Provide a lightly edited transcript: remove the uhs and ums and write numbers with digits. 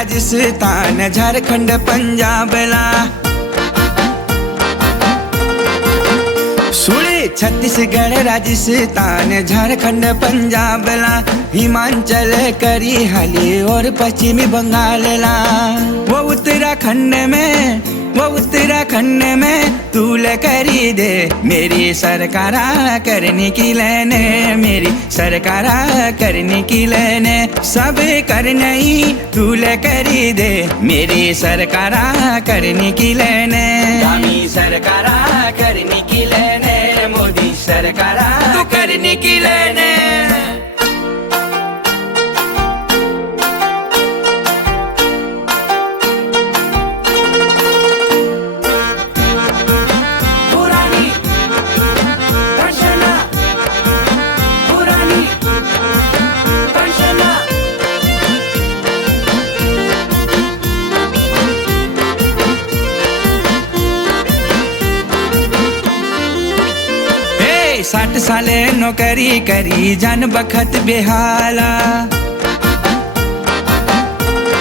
राजस्थान झारखंड पंजाबला, सुळे छत्तीसगढ़ राजस्थान झारखंड पंजाबला, हिमाचल करी हाली और पश्चिमी बंगालला। वो उत्तराखंड में तूल करी दे मेरी सरकारा करने की लेने, मेरी सरकारा करने की लेने, सब करने ही तूल करी दे मेरी सरकारा करने की लेने, दामी सरकारा करने की लेने, मोदी सरकारा तू करने की लेने। ए 60 साले नौकरी करी जन बखत बेहाला,